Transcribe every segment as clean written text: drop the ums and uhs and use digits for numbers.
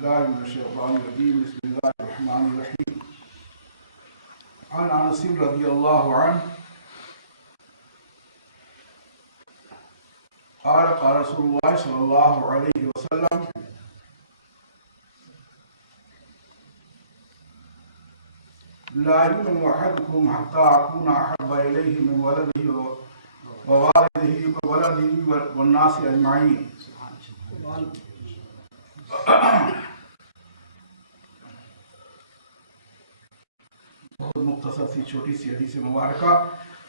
بالله من الشيطان الرجيم بسم الله الرحمن الرحيم عن انس رضي الله عنه قال قال رسول الله صلى الله عليه وسلم لا يؤمن أحدكم حتى أكون أحب إليه من ولده ووالده والناس أجمعين. بہت مختصر سی چھوٹی سی حدیث مبارکہ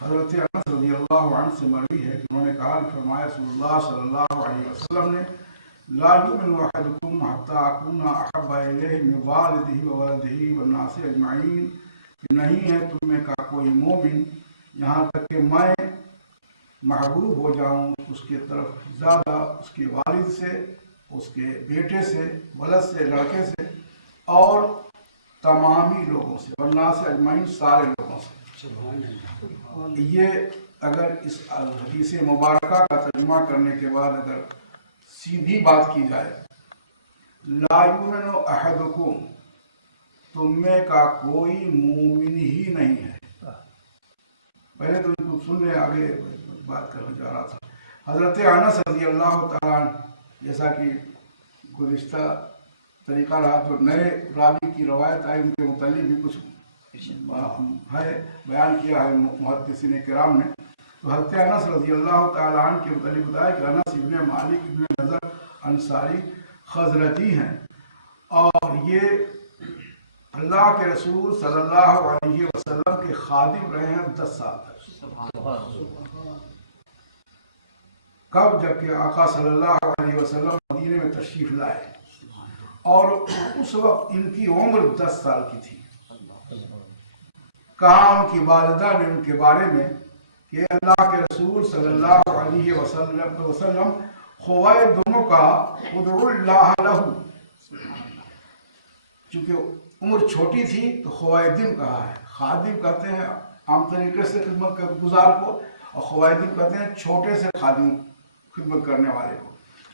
حضرت انس رضی اللہ عنہ سے مروی ہے کہ انہوں نے کہا، فرمایا رسول اللہ صلی اللہ علیہ وسلم نے، لا یؤمن احدکم حتی اکون احب الیہ من والدہ وولدہ والناس اجمعین، کہ نہیں ہے تم میں کا کوئی مومن یہاں تک کہ میں محبوب ہو جاؤں اس کے طرف زیادہ اس کے والد سے، اس کے بیٹے سے، ولد سے، لڑکے سے، اور تمامی لوگوں سے، والناس اجمعین سارے لوگوں سے. یہ اگر اس حدیث مبارکہ کا ترجمہ کرنے کے بعد اگر سیدھی بات کی جائے، لا یؤمن احدکم، تم میں کا کوئی مومن ہی نہیں ہے. پہلے تو سن لیں، آگے بات کرنے جا رہا تھا. حضرت انس رضی اللہ تعالیٰ عنہ، جیسا کہ گزشتہ طریقہ رہا، جو نئے راوی کی روایت آئی ان کے متعلق بھی کچھ ہے بیان کیا ہے محدثین کرام نے. تو حضرت انس رضی اللہ تعالیٰ عنہ کے متعلق بتایا کہ انس ابن مالک ابن نضر انصاری خزرجی ہیں، اور یہ اللہ کے رسول صلی اللہ علیہ وسلم کے خادم رہے ہیں 10 سال تک. کب؟ جبکہ آقا صلی اللہ علیہ وسلم مدینے میں تشریف لائے، اور اس وقت ان کی عمر 10 سال کی تھی. کہا ان کی والدہ نے ان کے بارے میں کہ اللہ کے رسول صلی اللہ علیہ وسلم خوائدموں کا ادعو اللہ لہو، چونکہ عمر چھوٹی تھی تو خوائدم کہا ہے. خادم کہتے ہیں عام طریقے سے خدمت گزار کو، اور خوائدم کہتے ہیں چھوٹے سے خادم خدمت کرنے والے کو.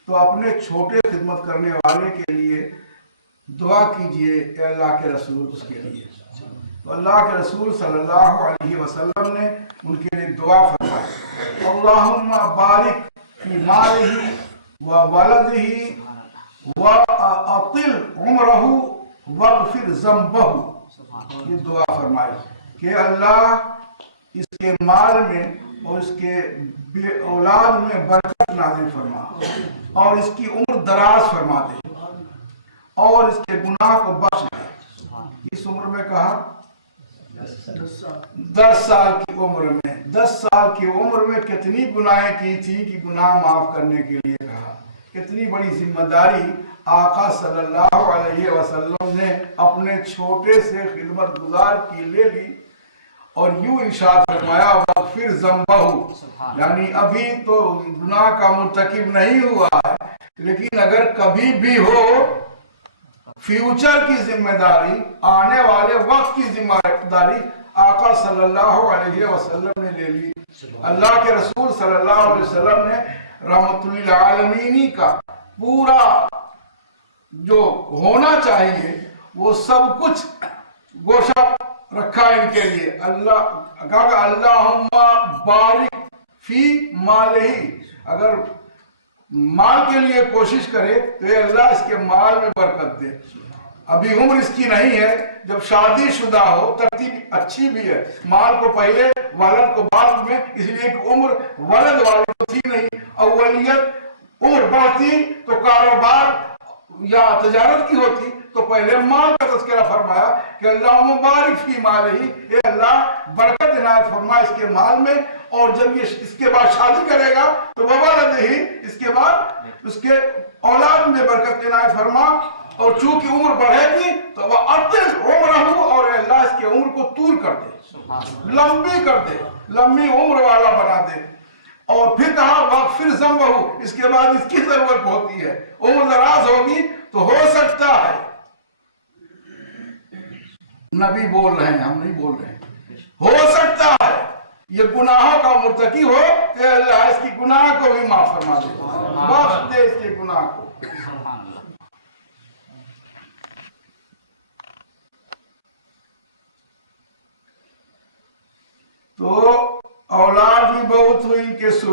تو اپنے چھوٹے خدمت کرنے والے کے لیے دعا کیجئے اے اللہ کے رسول اس کے لیے. تو اللہ کے رسول صلی اللہ علیہ وسلم نے ان کے لیے دعا فرمائی، اللہم بارک فی مالہ و ولدہ واطل عمرہ واغفر ذنبہ. یہ دعا فرمائی کہ اللہ اس کے مال میں اور اس کے اولاد میں برکت نازل فرما، اور اس کی عمر دراز فرما دے، اور اس کے گناہ کو بخش دے. اس عمر میں کہا 10 سال کی عمر میں. 10 سال کی عمر میں کتنی گناہیں کی تھی کہ گناہ معاف کرنے کے لیے کہا. کتنی بڑی ذمہ داری آقا صلی اللہ علیہ وسلم نے اپنے چھوٹے سے خدمت گزار کی لے لی، اور یوں ارشاد فرمایا وَغْفِرْ ذَنْبَهُ، یعنی ابھی تو گناہ کا مرتکب نہیں ہوا ہے، لیکن اگر کبھی بھی ہو، فیوچر کی ذمہ داری، آنے والے وقت کی ذمہ داری آقا صلی اللہ علیہ وسلم نے لے لی. اللہ کے رسول صلی اللہ علیہ وسلم نے رحمت للعالمین کا پورا جو ہونا چاہیے وہ سب کچھ گوشہ رکھا ان کے لیے. اللہ کہا اللہم بارک فی مالہ، اگر مال کے لیے کوشش کرے تو اے اللہ اس کے مال میں برکت دے. ابھی عمر اس کی نہیں ہے، جب شادی شدہ ہو ترتیب اچھی بھی ہے، مال کو پہلے والد کو بعد میں، اس لیے کہ عمر والد والی تو تھی نہیں. اولیت عمر بڑھتی تو کاروبار یا تجارت کی ہوتی، تو پہلے مال کا تذکرہ فرمایا کہ اللہم بارک فی مالہ، اے اللہ برکت عنایت فرما اس کے مال میں، اور جب یہ اس کے بعد شادی کرے گا تو وولدہ، اس کے بعد اس کے اولاد میں برکت عنایت فرما، اور چونکہ عمر بڑھے گی تو وہ اطل عمرہ، اور اے اللہ اس کے عمر کو طول کر دے، لمبی کر دے، لمبی عمر والا بنا دے. اور پھر کہا واغفر ذنبہ، اس کے بعد اس کی ضرورت ہوتی ہے، عمر دراز ہوگی تو ہو سکتا ہے، نبی بول رہے ہیں ہم نہیں بول رہے ہیں، ہو سکتا ہے یہ گناہوں کا مرتکب ہو کہ اللہ اس کی گناہ کو بھی معاف فرما دے، بخش دے اس کے گناہ کو.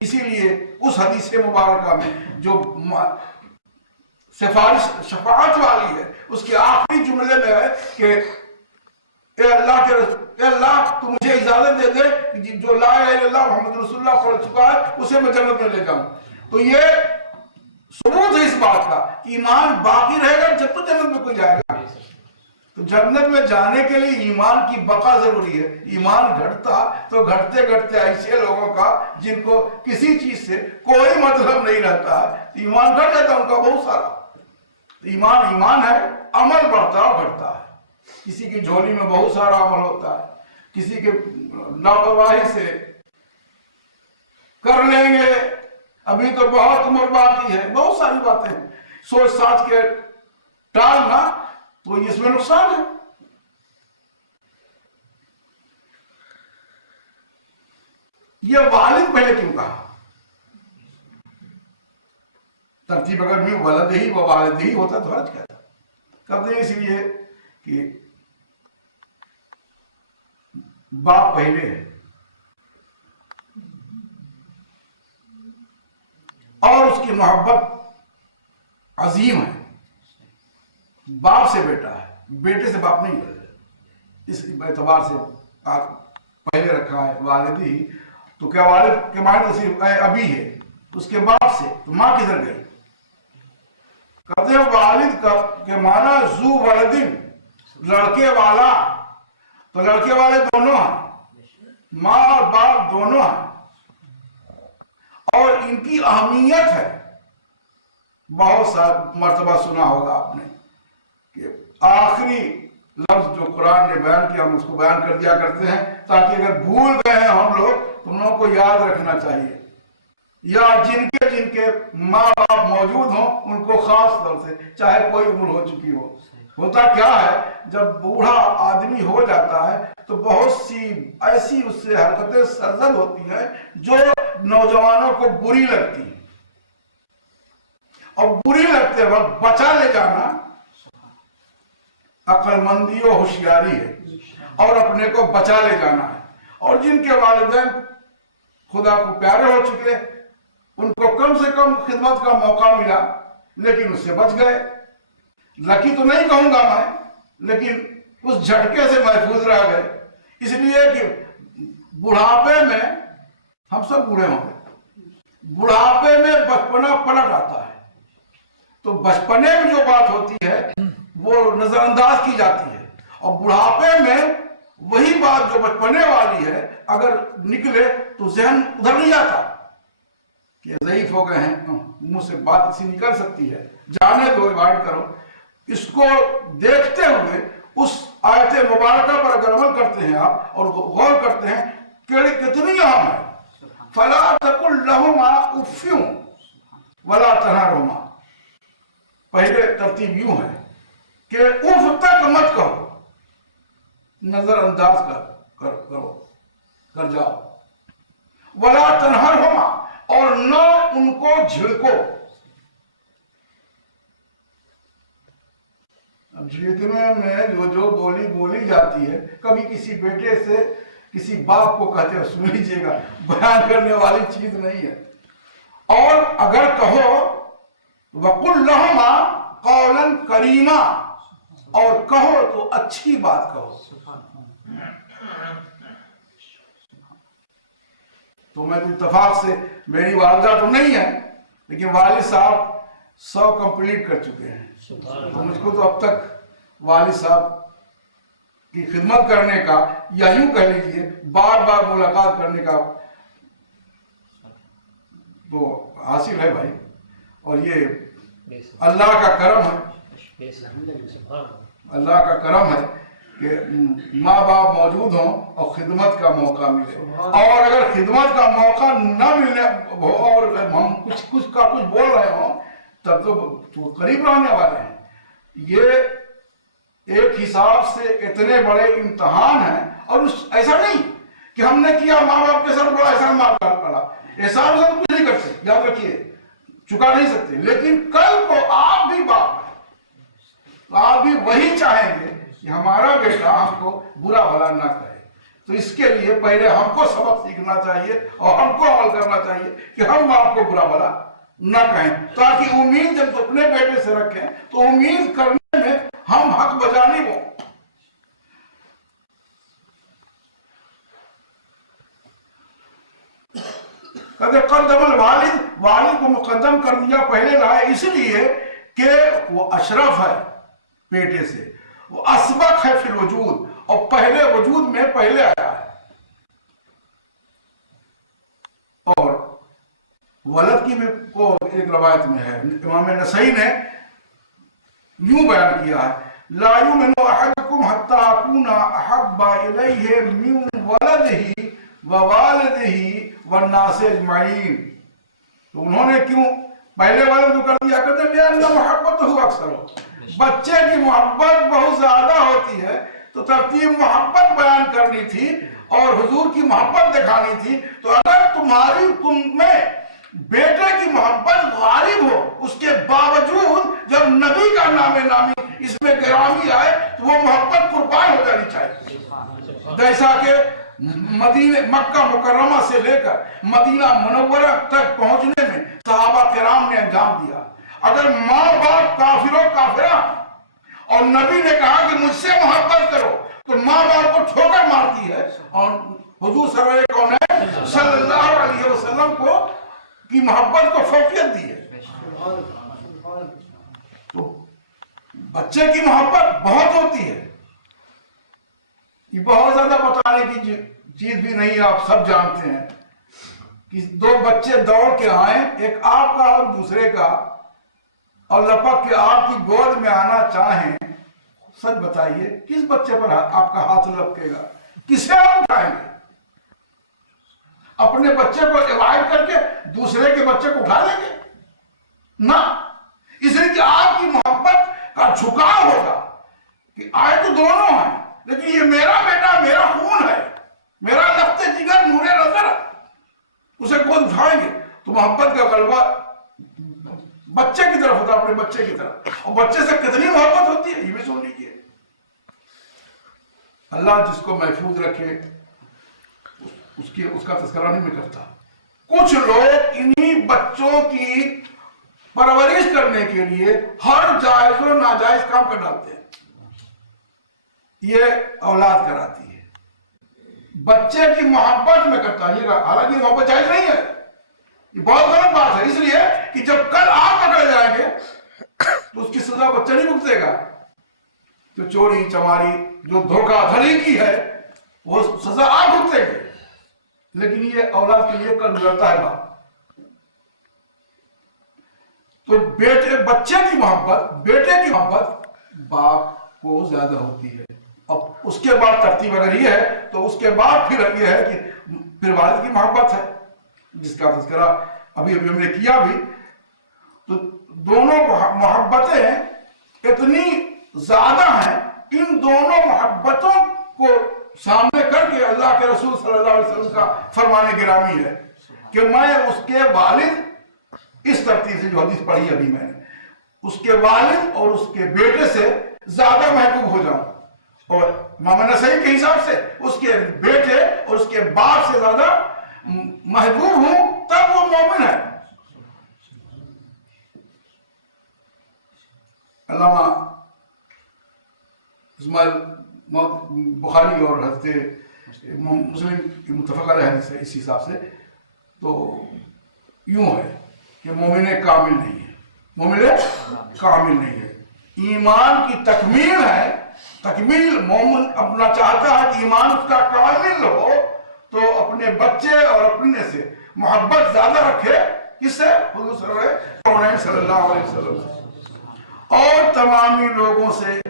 اسی لیے اس حدیث مبارکہ میں جو شفاعت والی ہے اس کے آخری جملے میں ہے کہ اے اللہ تو مجھے اجازت دے دے کہ جو لا الہ الا اللہ محمد رسول اللہ پڑھ چکا ہے اسے میں جنت میں لے جاؤں. تو یہ ثبوت ہے اس بات کا کہ ایمان باقی رہے گا جب تو جنت میں کوئی جائے گا. تو جنت میں جانے کے لیے ایمان کی بقا ضروری ہے. ایمان گھٹتا تو گھٹتے گھٹتے ایسے لوگوں کا جن کو کسی چیز سے کوئی مطلب نہیں رہتا ہے, ایمان گھٹ جاتا ان کا بہت سارا. ایمان ہے, عمل بڑھتا اور گھٹتا ہے. کسی کی جھولی میں بہت سارا عمل ہوتا ہے, کسی کے لاپرواہی سے کر لیں گے ابھی تو بہت عمر باقی ہے, بہت ساری باتیں سوچ ساچ کے ٹالنا تو اس میں نقصان ہے. یہ والد پہلے کیوں کہا؟ ترتیب اگر میں ولد ہی و والد ہی ہوتا تو حرج کیا تھا. کہتے ہیں اس لیے کہ باپ پہلے ہے اور اس کی محبت عظیم ہے. باپ سے بیٹا ہے, بیٹے سے باپ نہیں ہے. اس اعتبار سے پہلے رکھا ہے والد ہی. تو کیا والد کے معنی تو صرف ابھی ہے, اس کے باپ سے تو ماں کدھر گئی؟ کہتے ہیں والد کے معنی ذو ولدن, لڑکے والا. تو لڑکے والے دونوں ہیں, ماں اور باپ دونوں ہیں, اور ان کی اہمیت ہے. بہت سا مرتبہ سنا ہوگا آپ نے کہ آخری لفظ جو قرآن نے بیان کیا ہم اس کو بیان کر دیا کرتے ہیں تاکہ اگر بھول گئے ہیں ہم لوگ تو ان کو یاد رکھنا چاہیے, یا جن کے ماں باپ موجود ہوں ان کو خاص طور سے, چاہے کوئی عمر ہو چکی ہو. ہوتا کیا ہے جب بوڑھا آدمی ہو جاتا ہے تو بہت سی ایسی اس سے حرکتیں سرزد ہوتی ہیں جو نوجوانوں کو بری لگتی ہیں, اور بری لگتے وقت بچا لے جانا عقل مندی و ہوشیاری ہے, اور اپنے کو بچا لے جانا ہے. اور جن کے والدین خدا کو پیارے ہو چکے ان کو کم سے کم خدمت کا موقع ملا لیکن اس سے بچ گئے. لکی تو نہیں کہوں گا میں, لیکن اس جھٹکے سے محفوظ رہ گئے. اس لیے کہ بڑھاپے میں ہم سب بوڑھے ہوں گے, بڑھاپے میں بچپنا پلٹ آتا ہے. تو بچپنے میں جو بات ہوتی ہے وہ نظر انداز کی جاتی ہے, اور بڑھاپے میں وہی بات جو بچپنے والی ہے اگر نکلے تو ذہن ادھر نہیں جاتا کہ ضعیف ہو گئے ہیں, منہ سے بات اسی نکل سکتی ہے, جانے دو, ایوائڈ کرو. اس کو دیکھتے ہوئے اس آیت مبارکہ پر اگر عمل کرتے ہیں آپ اور غور کرتے ہیں کہ کتنی اہم ہے. فَلَا تَقُلْ لَهُمَا اُفٍّ وَلَا تَنْهَرْهُمَا. پہلے ترتیب یوں ہے کہ اف تک مت کہو, نظر انداز کر جاؤ. وَلَا تَنْهَرْهُمَا, اور نہ ان کو جھڑکو. اب جھڑکنے میں جو بولی جاتی ہے, کبھی کسی بیٹے سے کسی باپ کو کہتے ہیں, سن لیجیے گا, بیان کرنے والی چیز نہیں ہے. اور اگر کہو وَقُلْ لَهُمَا قَوْلًا كَرِيمًا, اور کہو تو اچھی بات کہو. تو میں اتفاق سے, میری والدہ تو نہیں ہے لیکن والد صاحب 100 کمپلیٹ کر چکے ہیں, تو مجھ کو تو اب تک والد صاحب کی خدمت کرنے کا, یا یوں کہہ لیجئے بار بار ملاقات کرنے کا تو حاصل ہے بھائی. اور یہ اللہ کا کرم ہے, اللہ کا کرم ہے کہ ماں باپ موجود ہوں اور خدمت کا موقع ملے. اور اگر خدمت کا موقع نہ ملنے ہو اور ہم کچھ بول رہے ہوں تب تو قریب رہنے والے ہیں. یہ ایک حساب سے اتنے بڑے امتحان ہیں, اور ایسا نہیں کہ ہم نے کیا ماں باپ کے ساتھ بڑا احسان معاف پڑا, احسان سے کچھ نہیں کر سکتے, یاد رکھیے چکا نہیں سکتے. لیکن کل کو آپ بھی باپ ہیں تو آپ بھی وہی چاہیں گے کہ ہمارا بیٹا ہم کو برا بھلا نہ کہے, تو اس کے لیے پہلے ہم کو سبق سیکھنا چاہیے اور ہم کو عمل کرنا چاہیے کہ ہم باپ کو برا بھلا نہ کہیں، تاکہ امید جب اپنے بیٹے سے رکھیں تو امید کرنے میں ہم حق بجانب ہوں۔ کہتے قدم الوالد، والد کو مقدم کر دیا، پہلے لائے، اس لیے کہ وہ اشرف ہے بیٹے سے، وہ اسبق ہے فی الوجود، اور پہلے وجود میں پہلے آیا ہے۔ اور ولد کی بھی کو ایک روایت میں ہے، امام نسائی نے یوں بیان کیا ہے، لا یؤمن احدکم حتی اکون احب الیہ من ولدہ ووالدہ والناس اجمعین۔ تو انہوں نے کیوں پہلے والد کو کر دیا؟ کہتے ہیں لأن محبتہ اکثر، بچے کی محبت بہت زیادہ ہوتی ہے، تو ترتیب محبت بیان کرنی تھی اور حضور کی محبت دکھانی تھی۔ تو اگر تم میں بیٹے کی محبت غالب ہو، اس کے باوجود جب نبی کا نام نامی اس میں گرامی آئے تو وہ محبت قربان ہو جانی چاہیے، جیسا کہ مکہ مکرمہ سے لے کر مدینہ منورہ تک پہنچنے میں صحابہ کرام نے انجام دیا۔ اگر ماں باپ کافر و کافرہ اور نبی نے کہا کہ مجھ سے محبت کرو، تو ماں باپ کو ٹھوکر مارتی ہے، اور حضور سرور کونین صلی اللہ علیہ وسلم کو کی محبت کو فوقیت دی ہے۔ تو بچے کی محبت بہت ہوتی ہے، یہ بہت زیادہ بتانے کی چیز بھی نہیں ہے، آپ سب جانتے ہیں کہ دو بچے دوڑ کے آئیں، ایک آپ کا اور دوسرے کا، اور لپک کے آپ کی گود میں آنا چاہیں، سچ بتائیے کس بچے پر آپ کا ہاتھ لپکے گا؟ کسے آپ اٹھائیں گے؟ اپنے بچے کو ایوائڈ کر کے دوسرے کے بچے کو اٹھا لیں گے؟ نہ، اس لیے کہ آپ کی محبت کا جھکاؤ ہوگا کہ آئے تو دونوں ہیں، لیکن یہ میرا بیٹا، میرا خون ہے، میرا لخت جگر، نور نظر، اسے کون اٹھائیں گے؟ تو محبت کا غلبہ بچے کی طرف ہوتا ہے، اپنے بچے کی طرف، اور بچے سے کتنی محبت ہوتی ہے یہ بھی سن لیجیے۔ اللہ جس کو محفوظ رکھے اس کا تذکرہ نہیں میں کرتا۔ کچھ لوگ انہی بچوں کی پرورش کرنے کے لیے ہر جائز و ناجائز کام کر ڈالتے ہیں، یہ اولاد کراتی ہے۔ بچے کی محبت میں کرتا ہے، حالانکہ محبت جائز نہیں ہے، یہ بہت غلط بات ہے، اس لیے کہ جب کل آپ پکڑے جائیں گے تو اس کی سزا بچہ نہیں بھگتے گا۔ تو چوری چماری جو دھوکہ دھڑی کی ہے وہ سزا آپ بھگتیں گے، لیکن یہ اولاد کے لیے کل گزرتا ہے باپ۔ تو بچے کی محبت، بیٹے کی محبت باپ کو زیادہ ہوتی ہے۔ اب اس کے بعد ترتیب اگر یہ ہے تو اس کے بعد پھر یہ ہے کہ پھر والد کی محبت ہے، جس کا تذکرہ ابھی ہم نے کیا بھی۔ تو دونوں محبتیں اتنی زیادہ ہیں، ان دونوں محبتوں کو سامنے کر کے اللہ کے رسول صلی اللہ علیہ وسلم کا فرمان گرامی ہے کہ میں اس کے والد، اس ترتیب سے جو حدیث پڑھی ابھی میں نے، اس کے والد اور اس کے بیٹے سے زیادہ محبوب ہو جاؤں، اور امام نسائی کے حساب سے اس کے بیٹے اور اس کے باپ سے زیادہ محبوب ہوں، تب وہ مومن ہے۔ علامہ اسماعیل بخاری اور حضرت مسلم کی متفق علیہ حدیث ہے اس حساب سے، تو یوں ہے کہ مومن کامل نہیں ہے، مومن کامل نہیں ہے، ایمان کی تکمیل ہے، تکمیل مومن اپنا چاہتا ہے کہ ایمان اس کا کامل ہو، تو اپنے بچے اور اپنے سے محبت زیادہ رکھے، کس سے؟ حضور صلی اللہ علیہ وسلم سے، اور تمامی لوگوں سے۔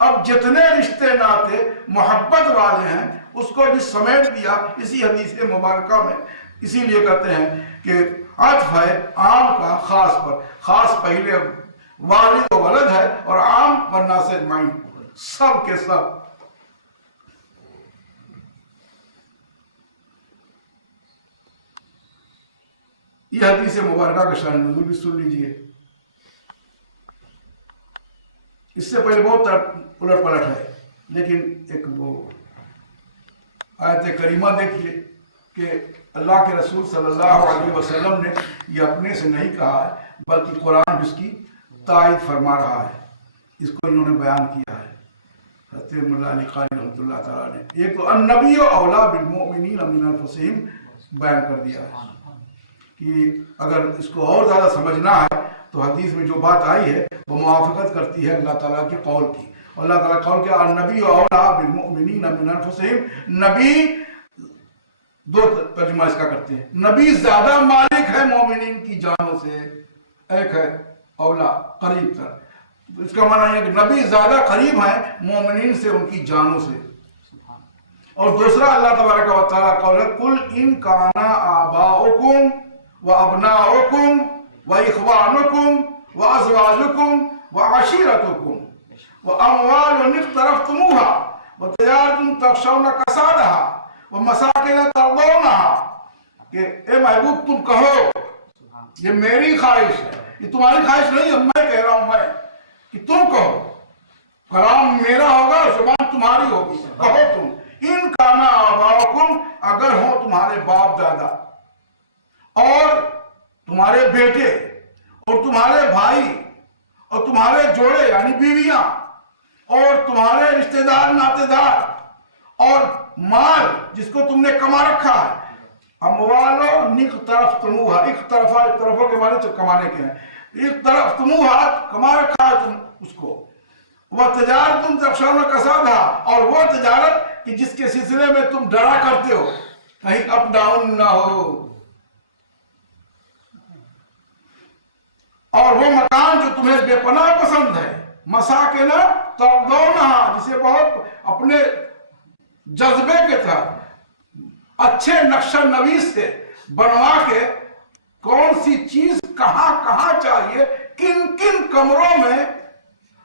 اب جتنے رشتے ناتے محبت والے ہیں اس کو بھی سمیٹ دیا اسی حدیث مبارکہ میں، اسی لیے کہتے ہیں کہ عطف ہے عام کا خاص پر، خاص پہلے والد و ولد ہے اور عام والناس اجمعین، سب کے سب۔ یہ حدیث مبارکہ کا شان نزول بھی سن لیجئے۔ اس سے پہلے بہت الٹ پلٹ ہے، لیکن ایک وہ آیت کریمہ دیکھیے کہ اللہ کے رسول صلی اللہ علیہ وسلم نے یہ اپنے سے نہیں کہا ہے بلکہ قرآن جس کی تائید فرما رہا ہے، اس کو انہوں نے بیان کیا ہے حضرت مولانا علی قاری رحمۃ اللہ تعالیٰ نے۔ ایک تو النبی اولا بالمؤمنین من انفسہم بیان کر دیا ہے کہ اگر اس کو اور زیادہ سمجھنا ہے تو حدیث میں جو بات آئی ہے وہ موافقت کرتی ہے اللہ تعالیٰ کے قول کی۔ اللہ تعالیٰ قول کیا النبی اولا بالمؤمنین من انفسہم، نبی دو ترجمہ اس کا کرتے ہیں، نبی زیادہ مالک ہے مومنین کی جانوں سے، ایک ہے اولا قریب تر، اس کا معنی ہے کہ نبی زیادہ قریب ہیں مومنین سے ان کی جانوں سے۔ اور دوسرا اللہ تبارک و تعالیٰ قول ہے قل ان کان آباؤکم وابناؤکم واخوانکم وازواجکم وعشیرتکم واموال اقترفتموها وتجارة تخشون کسادها ومساکن ترضونها، کہ اے محبوب تم کہو یہ میری خواہش ہے، یہ تمہاری خواہش نہیں ہے، میں کہہ رہا ہوں میں کہ تم کہو، کلام میرا ہوگا زبان تمہاری ہوگی، کہو تم ان کانا آباؤکم، اگر ہو تمہارے باپ دادا اور تمہارے بیٹے اور تمہارے بھائی اور تمہارے جوڑے یعنی بیویاں اور تمہارے رشتہ دار ناطے دار اور مال جس کو تم نے کما رکھا ہے، اموالو نقترفتموہا، اقترفوں کے معنی کمانے کے ہیں، اقترفتموہا کما رکھا ہے تم اس کو، وتجارتم تخشون کسادها، اور وہ تجارت کہ جس کے سلسلے میں تم ڈرا کرتے ہو کہیں اپ ڈاؤن نہ ہو، اور وہ مکان جو تمہیں بے پناہ پسند ہے، مساکن ترضونها، جسے بہت اپنے جذبے کے تحت اچھے نقشہ نویس سے بنوا کے کون سی چیز کہاں کہاں چاہیے، کن کن کمروں میں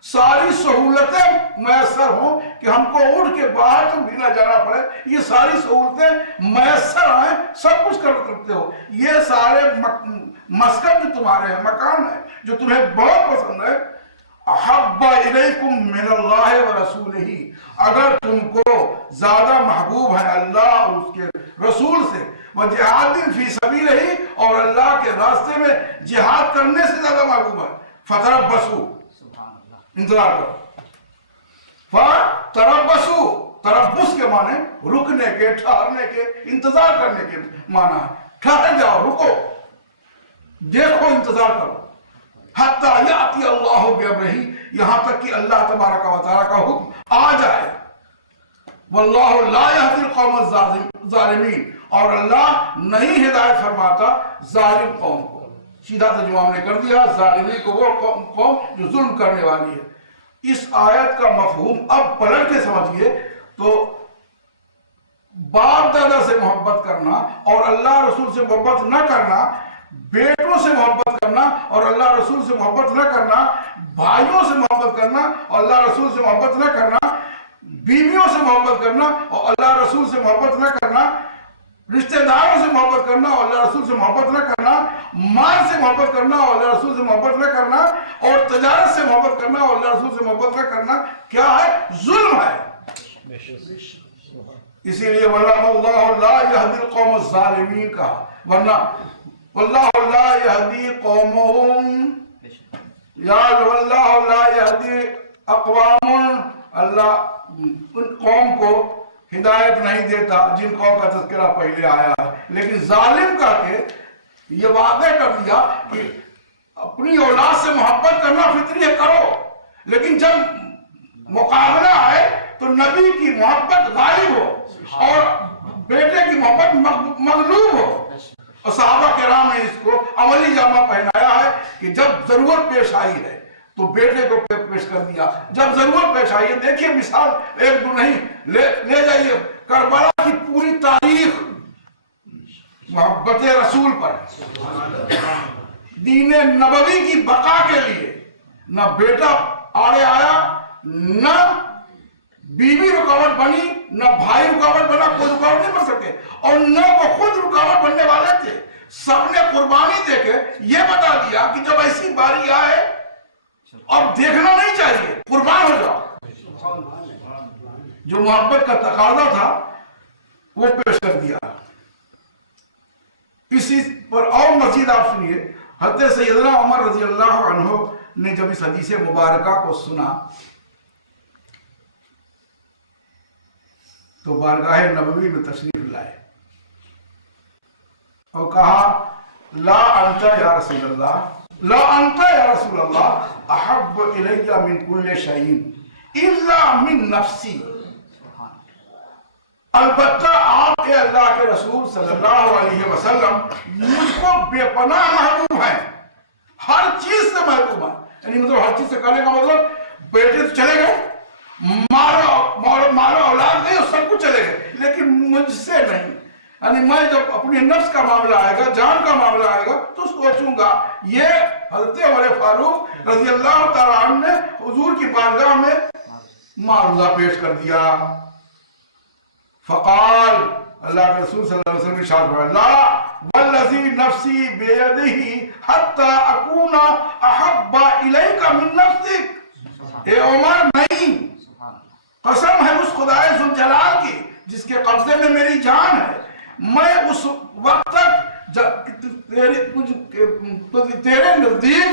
ساری سہولتیں میسر ہوں کہ ہم کو اٹھ کے باہر تو بھی نہ جانا پڑے، یہ ساری سہولتیں میسر ہیں، سب کچھ کر سکتے ہو، یہ سارے مسکن جو تمہارے ہیں، مکان ہے جو تمہیں بہت پسند ہے، احب الیکم من اللہ ورسولہ، اگر تم کو زیادہ محبوب ہے اللہ اور اس کے رسول سے، وجہاد فی سبیلہ، اور اللہ کے راستے میں جہاد کرنے سے زیادہ محبوب ہے، فتربصوا، انتظار کرو، فتربصوا، تربص کے معنی رکنے کے، ٹھہرنے کے، انتظار کرنے کے معنی ہے، ٹھہر جاؤ، رکو، دیکھو، انتظار کرو، حتی یاتی اللہ بامرہ، یہاں تک کہ اللہ تبارک و تعالیٰ کا حکم آ جائے، واللہ لا یہدی القوم الظالمین، اور اللہ نہیں ہدایت فرماتا ظالم قوم کو۔ سیدھا ترجمہ ہم نے کر دیا، ظالمی کو وہ قوم جو ظلم کرنے والی ہے۔ اس آیت کا مفہوم اب پلٹ کے سمجھئے تو باپ دادا سے محبت کرنا اور اللہ رسول سے محبت نہ کرنا، بیٹوں سے محبت کرنا اور اللہ رسول سے محبت نہ کرنا، بھائیوں سے محبت کرنا اور اللہ رسول سے محبت نہ کرنا، بیویوں سے محبت کرنا اور اللہ رسول سے محبت نہ کرنا، رشتہ داروں سے محبت کرنا اور اللہ رسول سے محبت نہ کرنا، مال سے محبت کرنا اور اللہ رسول سے محبت نہ کرنا، اور تجارت سے محبت کرنا اور اللہ رسول سے محبت نہ کرنا، کیا ہے؟ ظلم ہے۔ اسی لیے واللہ لا یہدی القوم الظالمین کہا، ورنہ واللہ لا یہدی قومهم، یا واللہ لا یہدی اقوام، اللہ ان قوم کو ہدایت نہیں دیتا جن قوم کا تذکرہ پہلے آیا ہے، لیکن ظالم کا کہ یہ وعدے کر دیا کہ اپنی اولاد سے محبت کرنا فطری ہے، کرو، لیکن جب مقابلہ آئے تو نبی کی محبت غالب ہو اور بیٹے کی محبت مغلوب ہو۔ اور صحابہ کرام نے اس کو عملی جامہ پہنایا ہے کہ جب ضرورت پیش آئی ہے تو بیٹے کو پیش کر دیا، جب ضرورت پیش آئی ہے، دیکھیے مثال ایک دو نہیں، لے جائیے کربلا کی پوری تاریخ محبت رسول پر، دین نبوی کی بقا کے لیے نہ بیٹا آڑے آیا، نہ بیوی رکاوٹ بنی، نہ بھائی رکاوٹ بنا، کوئی رکاوٹ نہیں بن سکے، اور نہ وہ خود رکاوٹ بننے والے تھے، سب نے قربانی دے کے یہ بتا دیا کہ جب ایسی باری آئے اب دیکھنا نہیں چاہیے، قربان ہو جاؤ۔ جو محبت کا تقاضا تھا وہ پیش کر دیا. اسی پر اور مزید آپ سنیے، حضرت سیدنا عمر رضی اللہ عنہ نے جب اس حدیث مبارکہ کو سنا تو بارگاہ نبوی میں تشریف لائے اور کہا لا انت یا رسول اللہ، لا انت یا رسول اللہ احب الی من کل شیء الا من نفسی. البتہ آپ کے اللہ کے رسول صلی اللہ علیہ وسلم مجھ کو بے پناہ محبوب ہیں، ہر چیز سے محبوب ہیں. یعنی مطلب ہر چیز سے کہنے کا مطلب بیٹے تو چلے گئے، مارو اولاد نہیں، سب کچھ چلے گئے، لیکن مجھ سے نہیں. یعنی میں جب اپنے نفس کا معاملہ آئے گا، جان کا معاملہ آئے گا تو سوچوں گا. یہ حضرت عمر فاروق رضی اللہ تعالیٰ عنہ نے حضور کی بارگاہ میں معروضہ پیش کر دیا. فقال، اللہ کے رسول صلی اللہ علیہ وسلم نے ارشاد فرمایا لا والذی نفسی بیدہ حتی اکون احب الیک من نفسک. اے عمر نہیں، قسم ہے اس خدائے ذوالجلال کی جس کے قبضے میں میری جان ہے، میں اس وقت تک تیرے نزدیک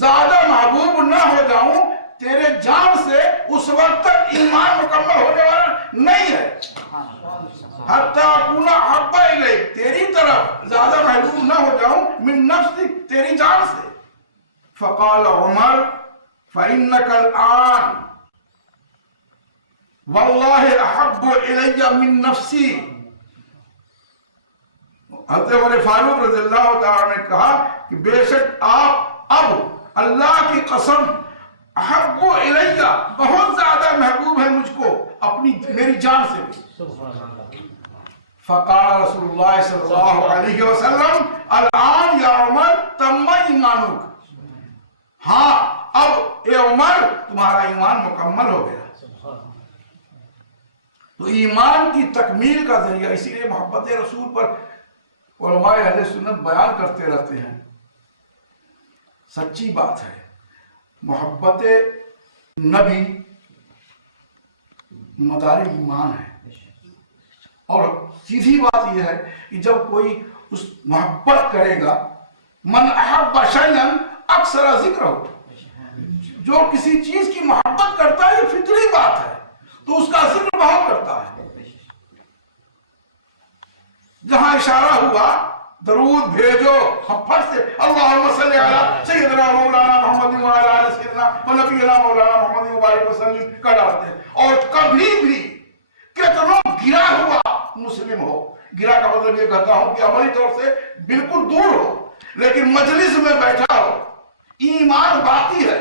زیادہ محبوب نہ ہو جاؤں تیرے جان سے، اس وقت تک ایمان مکمل ہونے والا نہیں ہے. حتی اکون احب الیک، تیری طرف زیادہ محبوب نہ ہو جاؤں من نفسک، تیری جان سے. فقال عمر فإنک الآن واللہ احب الی من نفسی. حضرت عمر فاروق رضی اللہ تعالیٰ نے کہا کہ بے شک آپ اب اللہ کی قسم احب الی، بہت زیادہ محبوب ہے مجھ کو اپنی میری جان سے بھی. فقال رسول اللہ صلی اللہ علیہ وسلم الآن یا عمر تم ایمانک. ہاں اب اے عمر تمہارا ایمان مکمل ہو گیا. تو ایمان کی تکمیل کا ذریعہ، اسی لیے محبت رسول پر علماء اہل سنت بیان کرتے رہتے ہیں. سچی بات ہے، محبت نبی مدار ایمان ہے. اور سیدھی بات یہ ہے کہ جب کوئی اس محبت کرے گا، من احب شیئا اکثر ذکر ہو، جو کسی چیز کی محبت کرتا ہے یہ فطری بات ہے تو اس کا ذکر بہت کرتا ہے. جہاں اشارہ ہوا درود بھیجو، ہم پھٹ سے اللہم صلی علی سیدنا مولانا محمد وعلی آل سیدنا و نبینا مولانا محمد مبارک وسلم کر ڈالتے ہیں. اور کبھی بھی کتنوں گرا ہوا مسلم ہو، گرا کا مطلب یہ کہتا ہوں کہ عملی طور سے بالکل دور ہو لیکن مجلس میں بیٹھا ہو، ایمان باقی ہے،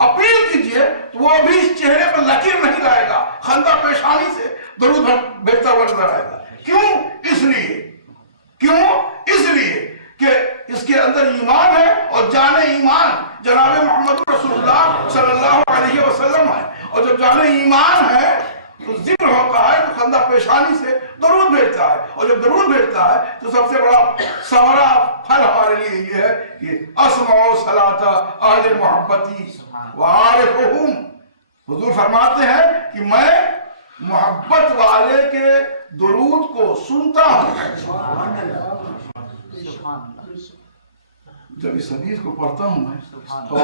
اپیل کیجئے تو وہ بھی اس چہرے پر لکیر نہیں لائے گا، خندہ پیشانی سے درود بھیجتا ہوا نظر آئے گا. کیوں؟ اس لیے کہ اس کے اندر ایمان ہے اور جان ایمان جناب محمد رسول اللہ صلی اللہ علیہ وسلم ہے. اور جب جان ایمان ہے تو ذکر ہوتا ہے تو خندہ پیشانی سے درود بھیجتا ہے. اور جب درود بھیجتا ہے تو سب سے بڑا ثمرہ پھل ہمارے لیے یہ ہے کہ اسمع صلاۃ اہل محبتی وعارفہم. حضور فرماتے ہیں کہ میں محبت والے کے درود کو سنتا ہوں. جب اس حدیث کو پڑھتا ہوں میں تو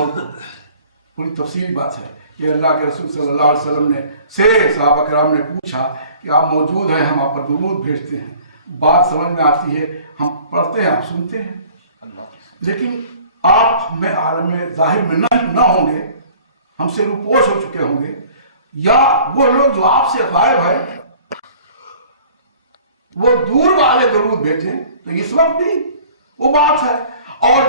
پوری تفصیلی بات ہے کہ اللہ کے رسول صلی اللہ علیہ وسلم نے سے صحابہ کرام نے پوچھا کہ آپ موجود ہیں، ہم آپ پر درود بھیجتے ہیں، بات سمجھ میں آتی ہے، ہم پڑھتے ہیں، آپ سنتے ہیں، لیکن آپ میں عالم ظاہر میں نہ ہوں گے، ہم سے روپوش ہو چکے ہوں گے، یا وہ لوگ جو آپ سے غائب ہیں وہ دور والے درود بھیجیں تو اس وقت بھی وہ بات ہے. اور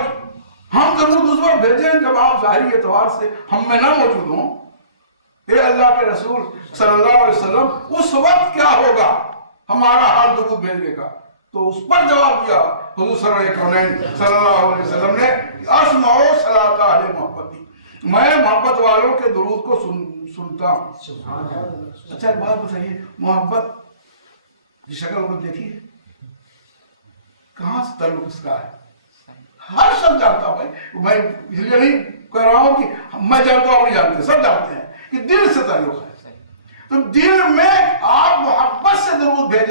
ہم درود اس وقت بھیجیں جب آپ ظاہری اعتبار سے ہم میں نہ موجود ہوں. اے اللہ کے رسول صلی اللہ علیہ وسلم اس وقت کیا ہوگا ہمارا حال درود بھیجنے کا؟ تو اس پر جواب دیا حضور صلی اللہ علیہ وسلم نے اسمع صلاۃ اہل محبتی، میں محبت والوں کے درود کو سنتا ہوں. اچھا ایک بات بتائیے، محبت کی شکل کو دیکھیے، کہاں سے تعلق اس کا ہے؟ ہر شخص جانتا ہوں بھائی، میں اس لیے نہیں کہہ رہا ہوں کہ میں جانتا ہوں نہیں جانتے، سب جانتے ہیں کہ دل سے تعلق ہے. تو دل میں آپ محبت سے درود بھیج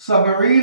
70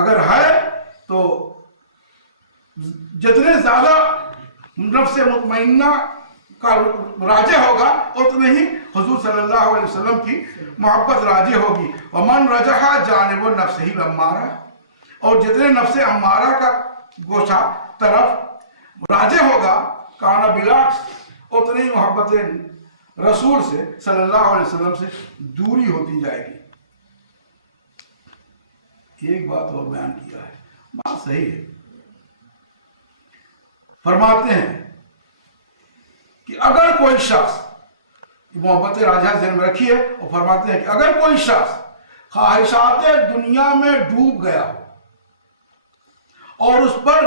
اگر ہے تو جتنے زیادہ نفس مطمئنہ کا راجع ہوگا اتنے ہی حضور صلی اللہ علیہ وسلم کی محبت راجع ہوگی. ومن رجح جانب النفس الامارہ، اور جتنے نفس امارہ کا گوشہ طرف راجع ہوگا کانا بالعکس اتنی ہی محبت رسول سے صلی اللہ علیہ وسلم سے دوری ہوتی جائے گی. ایک بات اور بیان کیا ہے، بات صحیح ہے. فرماتے ہیں کہ اگر کوئی شخص، محبت راجہ ذہن میں رکھیے، اور فرماتے ہیں کہ اگر کوئی شخص خواہشات دنیا میں ڈوب گیا اور اس پر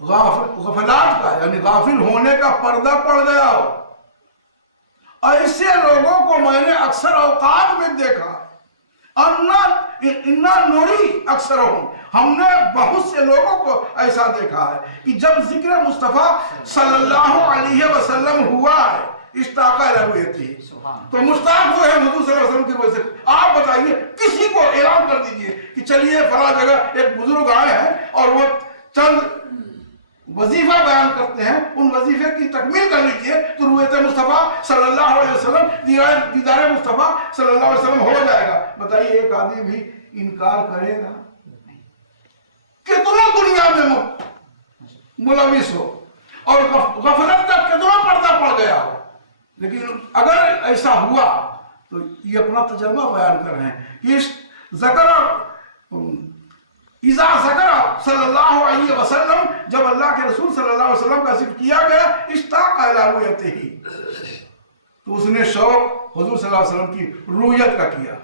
غفلات کا یعنی غافل ہونے کا پردہ پڑ گیا ہو، ایسے لوگوں کو میں نے اکثر اوقات میں دیکھا، انا نوری اکثر ہم نے بہت سے لوگوں کو ایسا دیکھا ہے کہ جب ذکر مصطفیٰ صلی اللہ علیہ وسلم ہوا ہے اشتاق ہوئے تھی تو مشتاق ہوئے ہیں حضور صلی اللہ علیہ وسلم کی وجہ سے. آپ بتائیے، کسی کو اعلان کر دیجئے کہ چلیے فلاں جگہ ایک بزرگ آئے ہیں اور وہ چند وظیفہ بیان کرتے ہیں، ان وظیفے کی تکمیل کر لیجئے تو رویت مصطفیٰ صلی اللہ علیہ وسلم، دیدار مصطفیٰ صلی اللہ علیہ وسلم ہو جائے گا. بتائیے ایک آدمی بھی انکار کرے گا؟ کتنا دنیا میں ملوث ہو اور غفلت کا کتنا پردہ پڑ گیا ہو، لیکن اگر ایسا ہوا تو یہ اپنا تجربہ بیان کر رہے ہیں کہ اذا ذکر صلی اللہ علیہ وسلم، جب اللہ کے رسول صلی اللہ علیہ وسلم کا ذکر کیا گیا اشتاق الی رؤیتہ، تو اس نے شوق حضور صلی اللہ علیہ وسلم کی رؤیت کا کیا.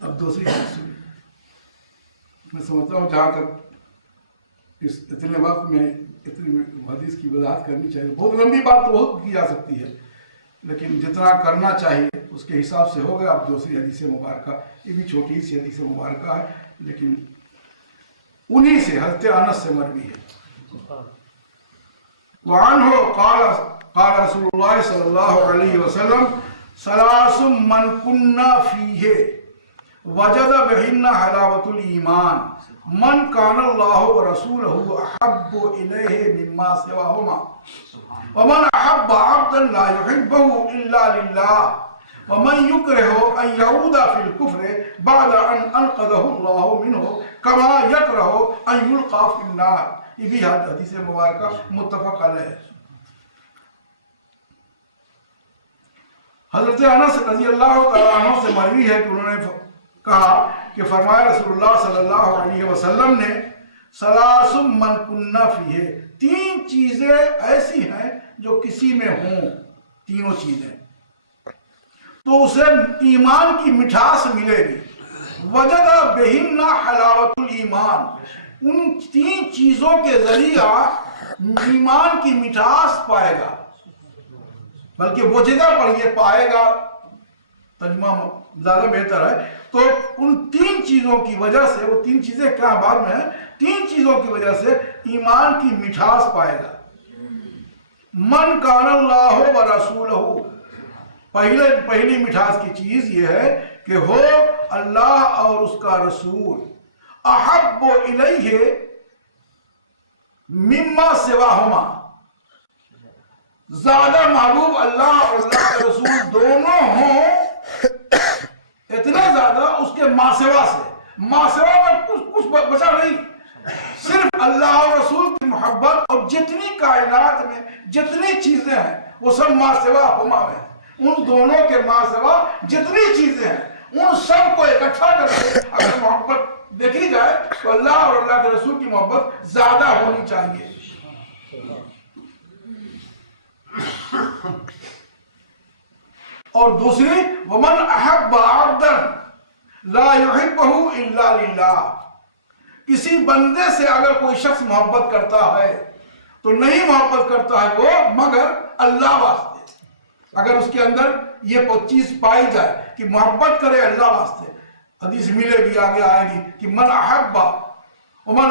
اب دوسری چیز میں سمجھتا ہوں، جہاں تک اس اتنے وقت میں اتنی حدیث کی وضاحت کرنی چاہیے. بہت لمبی بات تو بہت کی جا سکتی ہے، لیکن جتنا کرنا چاہیے اس کے حساب سے ہوگا. اب دوسری حدیث مبارکہ، یہ بھی چھوٹی سی حدیث مبارکہ ہے لیکن انہی سے حضرت انس سے مروی ہے. وعنہ قال رسول اللہ صلی اللہ علیہ وسلم ثلاث من کن فیہ وجد بہن حلاوت الایمان من کان اللہ ورسولہ احب الیہ مما سواہما ومن احب عبدا لا يحبہ الا للہ ومن یکرہ ان یعود فی الکفر بعد ان انقذہ اللہ منہ کما یکرہ ان یلقى فی النار. یہ بھی حدیث مبارکہ متفق علیہ. حضرت انس رضی اللہ تعالیٰ عنہ سے مروی ہے کہ انہوں نے کہا کہ فرمایا رسول اللہ صلی اللہ علیہ وسلم نے ثلاث من کن فیہ، تین چیزیں ایسی ہیں جو کسی میں ہوں، تینوں چیزیں تو اسے ایمان کی مٹھاس ملے گی. وجد بہن حلاوت الایمان، ان تین چیزوں کے ذریعہ ایمان کی مٹھاس پائے گا، بلکہ وجدہ پڑھیے پائے گا، ترجمہ زیادہ بہتر ہے. تو ان تین چیزوں کی وجہ سے، وہ تین چیزیں کیا بعد میں ہیں، تین چیزوں کی وجہ سے ایمان کی مٹھاس پائے گا. من کان اللہ ورسولہ، پہلی مٹھاس کی چیز یہ ہے کہ ہو اللہ اور اس کا رسول احب الیہ مما سواہما، زیادہ محبوب اللہ اور اللہ کے رسول دونوں ہوں، اتنا زیادہ اس کے ماسوا سے، ماسوا میں کچھ بچا نہیں، صرف اللہ اور رسول کی محبت، اور جتنی کائنات میں جتنی چیزیں ہیں وہ سب ماسوا ہما میں، ان دونوں کے ماسوا جتنی چیزیں ہیں ان سب کو اکٹھا کر کے اگر محبت دیکھی جائے تو اللہ اور اللہ کے رسول کی محبت زیادہ ہونی چاہیے. اور دوسری ومن احب عبدا لا يحبہ الا للہ، کسی بندے سے اگر کوئی شخص محبت کرتا ہے تو نہیں محبت کرتا ہے وہ مگر اللہ واسطے. اگر اس کے اندر یہ چیز پائی جائے کہ محبت کرے اللہ واسطے، حدیث ملے گی آگے آئے گی کہ من احب ومن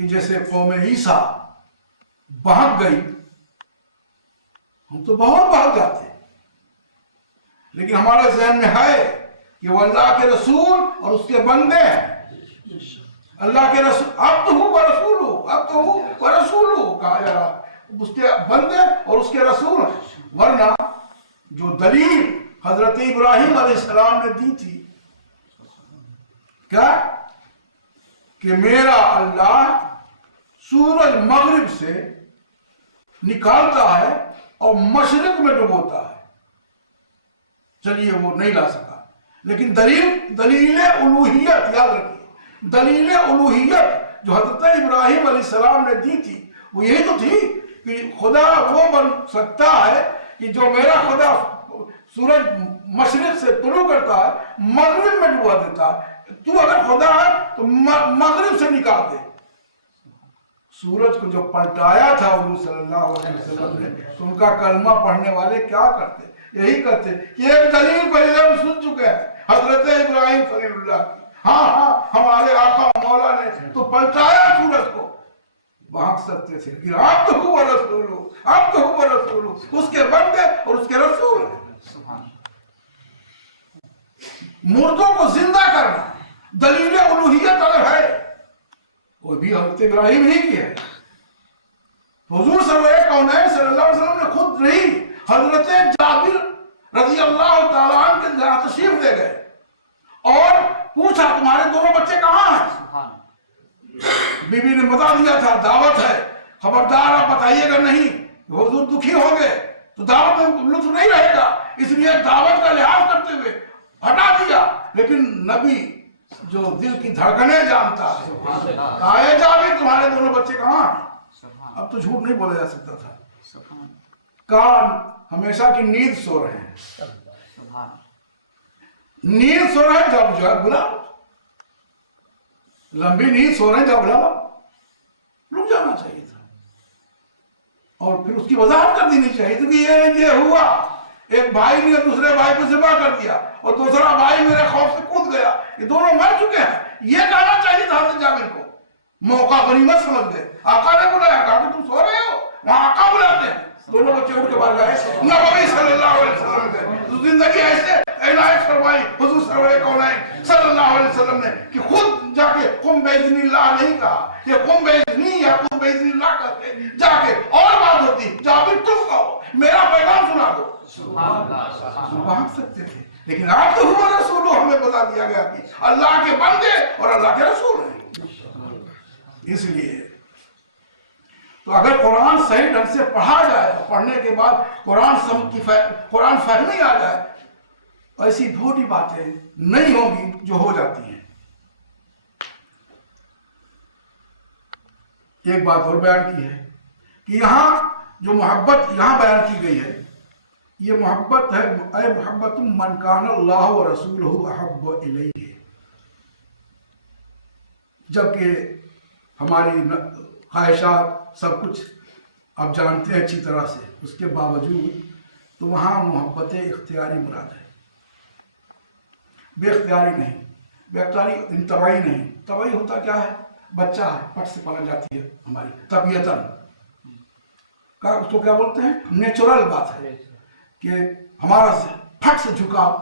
کہ جیسے قوم عیسیٰ بہک گئی، ہم تو بہت بہک جاتے ہیں، لیکن ہمارے ذہن میں ہے کہ وہ اللہ کے رسول اور اس کے بندے ہیں۔ اللہ کے رسول عبدہ و رسولہ، عبدہ و رسولہ کہا جا رہا، اس کے بندے اور اس کے رسول ہیں۔ ورنہ جو دلیل حضرت ابراہیم علیہ السلام نے دی تھی کیا کہ میرا اللہ سورج مغرب سے نکالتا ہے اور مشرق میں ڈبوتا ہے، چلیے وہ نہیں لا سکا، لیکن دلیل الوہیت یاد رکھیے، دلیل الوہیت جو حضرت ابراہیم علیہ السلام نے دی تھی وہ یہی تو تھی کہ خدا وہ بن سکتا ہے کہ جو میرا خدا سورج مشرق سے طلوع کرتا ہے مغرب میں ڈبوا دیتا ہے، تو اگر خدا ہے تو مغرب سے نکال دے۔ سورج کو جو پلٹایا تھا حضور صلی اللہ علیہ وسلم نے تو ان کا کلمہ پڑھنے والے کیا کرتے؟ یہی کرتے کہ ایک دلیل پہلے ہم سن چکے ہیں حضرت ابراہیم خلیل اللہ کی، ہاں ہمارے آقا مولا نے تو پلٹایا سورج کو، بھاگ سکتے تھے، لیکن عبدہ و رسولہ، عبدہ و رسولہ، اس کے بندے اور اس کے رسول ہیں۔ مردوں کو زندہ کرنا دلیل الوہیت اگر ہے وہ بھی حضرت ابراہیم ہی کی ہے۔ حضور سرور کونین صلی اللہ علیہ وسلم نے خود رہی حضرت جابر رضی اللہ تعالیٰ عنہ کے یہاں تشریف لے گئے اور پوچھا تمہارے دونوں بچے کہاں ہیں؟ بی بی نے بتا دیا تھا دعوت ہے، خبردار آپ بتائیے گا نہیں، حضور دکھی ہو گئے تو دعوت میں لطف نہیں رہے گا، اس لیے دعوت کا لحاظ کرتے ہوئے ہٹا دیا۔ لیکن نبی جو دل کی دھڑکنیں جانتا ہے کہا جابر تمہارے دونوں بچے کہاں ہیں؟ اب تو جھوٹ نہیں بولا جا سکتا تھا، کان ہمیشہ کی نیند سو رہے ہیں، نیند سو رہے ہیں، جب جو ہے بلا لمبی نیند سو رہے ہیں، جب بلا رک جانا چاہیے تھا اور پھر اس کی وضاحت کر دینی چاہیے تھی کہ یہ ہوا، ایک بھائی نے دوسرے بھائی کو ذبح کر دیا اور دوسرا بھائی میرے خوف سے کود گیا، یہ دونوں مر چکے ہیں، یہ کہنا چاہیے تھا حضرت جابر کو، موقع غنیمت سمجھ گئے، آقا نے بلایا، کہا کہ تم سو رہے ہو، وہاں آقا بلاتے ہیں، دونوں بچے اٹھ کے باہر گئے، نبوی صلی اللہ علیہ وسلم نے زندگی ایسے عنایت فرمائی حضور سرور کونین صلی اللہ علیہ وسلم نے کہ خود جا کے قم باذن اللہ نہیں کہا، یہ قم باذنی یا قم باذن اللہ کرتے جا کے اور بات ہوتی، جابر تم کہو میرا پیغام سنا دو، بھاگ سکتے تھے، لیکن آپ تو ہوا رسول ہمیں بتا دیا گیا کہ اللہ کے بندے اور اللہ کے رسول ہیں۔ اس لیے تو اگر قرآن صحیح ڈھنگ سے پڑھا جائے، پڑھنے کے بعد قرآن فہمی آ جائے، ایسی بھوٹی باتیں نہیں ہوں گی جو ہو جاتی ہیں۔ ایک بات اور بیان کی ہے کہ یہاں جو محبت یہاں بیان کی گئی ہے یہ محبت ہے، اے محبت من کان اللہ و رسولہ احب الیہ، جبکہ ہماری خواہشات سب کچھ آپ جانتے ہیں اچھی طرح سے، اس کے باوجود تو وہاں محبت اختیاری مراد ہے، بے اختیاری نہیں، بے اختیاری طبعی نہیں، طبعی ہوتا کیا ہے، بچہ ہے پٹ سے پلک جاتی ہے ہماری طبیعتاً، اس کو کیا بولتے ہیں، نیچرل بات ہے کہ ہمارا پھٹ سے جھکاؤ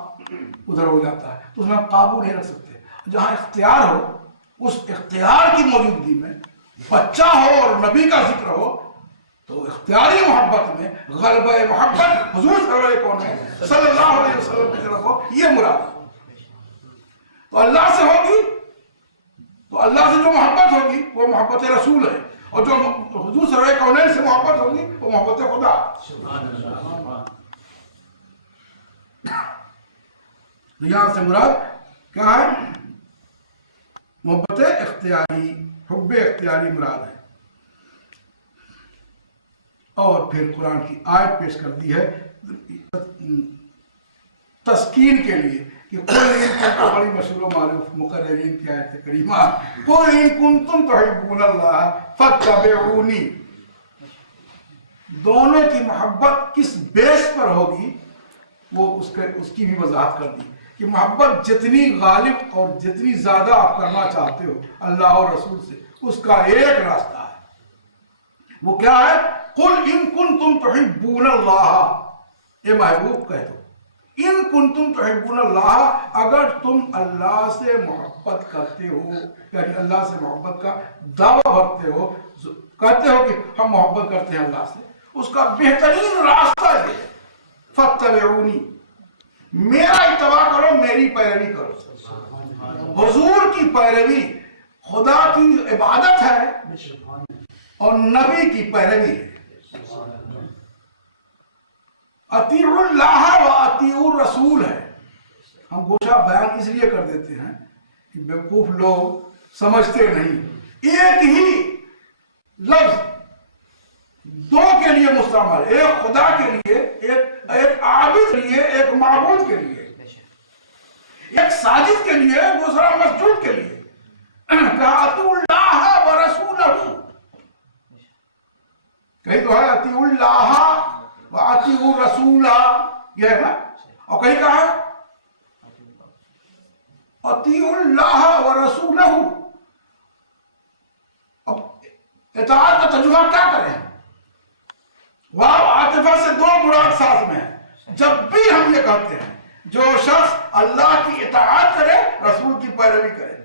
ادھر ہو جاتا ہے، تو اس میں قابو نہیں رکھ سکتے، جہاں اختیار ہو اس اختیار کی موجودگی میں بچہ ہو اور نبی کا ذکر ہو تو اختیاری محبت میں غلبہ محبت حضور سرور کونین صلی اللہ علیہ وسلم کی طرف ہو، یہ مراد ہے۔ تو اللہ سے ہوگی تو اللہ سے جو محبت ہوگی وہ محبت رسول ہے، اور جو حضور سرور کونین سے محبت ہوگی وہ محبت خدا۔ یہاں سے مراد کیا ہے، محبت اختیاری، حب اختیاری مراد ہے۔ اور پھر قرآن کی آیت پیش کر دی ہے تسکین کے لیے کہ قل ان کنتم، بڑی مشہور و معروف مقررین کی آیت کریمہ، قل ان کنتم تحبون اللہ فاتبعونی، دونوں کی محبت کس بیس پر ہوگی وہ اس کی بھی وضاحت کر دی کہ محبت جتنی غالب اور جتنی زیادہ آپ کرنا چاہتے ہو اللہ اور رسول سے، اس کا ایک راستہ ہے، وہ کیا ہے؟ قل ان کنتم تحبون اللہ، اے محبوب کہہ دو ان کنتم تحبون اللہ، اگر تم اللہ سے محبت کرتے ہو، یعنی اللہ سے محبت کا دعویٰ بھرتے ہو، کہتے ہو کہ ہم محبت کرتے ہیں اللہ سے، اس کا بہترین راستہ یہ ہے فاتبعونی، میرا اتباع کرو، میری پیروی کرو۔ حضور کی پیروی خدا کی عبادت ہے اور نبی کی پیروی ہے۔ اطیعوا اللہ و اطیعوا الرسول ہے۔ ہم گوشہ بیان اس لیے کر دیتے ہیں کہ بیوقوف لوگ سمجھتے نہیں، ایک ہی لفظ دو کے لیے مستعمل، ایک خدا کے لیے، ایک عابد کے لیے، ایک معبود کے لیے، ایک ساجد کے لیے، دوسرا مسجود کے لیے۔ کہا اطیعوا اللہ و رسولہ، کہیں تو ہے اطیعوا اللہ وَأَطِيعُوا الرَّسُولَ، یہ ہے نا، اور کہیں کہا اطیعوا اللہ وَرَسُولَهُ۔ اب اطاعت کا ترجمہ کیا کریں؟ واو عاطفہ سے دو مراد ساتھ میں ہے۔ جب بھی ہم یہ کہتے ہیں جو شخص اللہ کی اطاعت کرے، رسول کی پیروی کرے،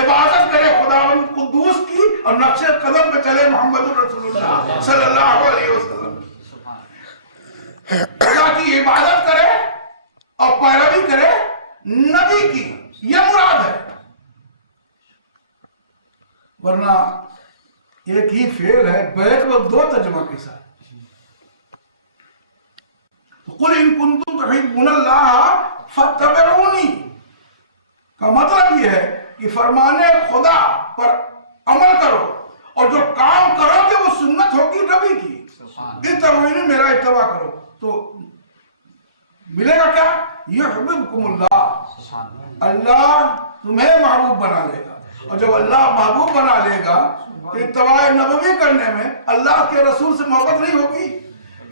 عبادت کرے خداوند قدوس کی، اور نقش قدم پہ چلے محمد الرسول اللہ صلی اللہ علیہ وسلم، خدا کی عبادت کرے اور پیروی کرے نبی کی، یہ مراد ہے۔ ورنہ ایک ہی فعل ہے بیک وقت دو ترجمہ کے ساتھ۔ قل ان کنتم تحبون اللہ فاتبعونی کا مطلب یہ ہے کہ فرمان خدا پر عمل کرو، اور جو کام کرو گے وہ سنت ہوگی نبی کی، اتبعونی، میرا اتباع کرو، تو ملے گا کیا؟ یحببکم اللہ، اللہ تمہیں محبوب بنا لے گا، اور جب اللہ محبوب بنا لے گا تو اتباع نبوی کرنے میں اللہ کے رسول سے محبت نہیں ہوگی،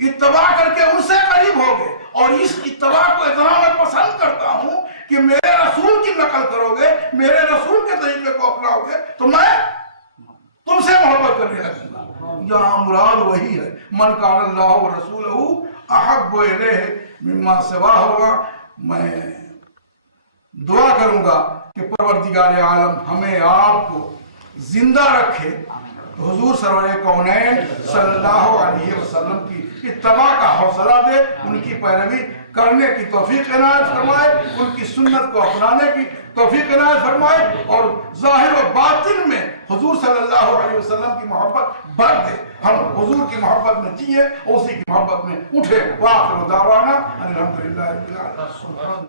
اتباع کر کے ان سے قریب ہوگے، اور اس اتباع کو اتنا میں پسند کرتا ہوں کہ میرے رسول کی نقل کرو گے، میرے رسول کے طریقے کو اپناؤ گے تو میں تم سے محبت کرنے لگوں گا۔ یہاں مراد وہی ہے، من کان اللہ و رسولہ احب الیہ مما سوا، ہوگا۔ میں دعا کروں گا کہ پروردگار عالم ہمیں آپ کو زندہ رکھے تو حضور سرور کونین صلی اللہ علیہ وسلم کی اتباع کا حوصلہ دے، ان کی پیروی کرنے کی توفیق عنایت فرمائے، ان کی سنت کو اپنانے کی توفیق عنایت فرمائے، اور ظاہر و باطن میں حضور صلی اللہ علیہ وسلم کی محبت بھر دے، ہم حضور کی محبت میں جیے، اسی کی محبت میں اٹھے۔ وآخر دعوانا الحمدللہ رب العالمین۔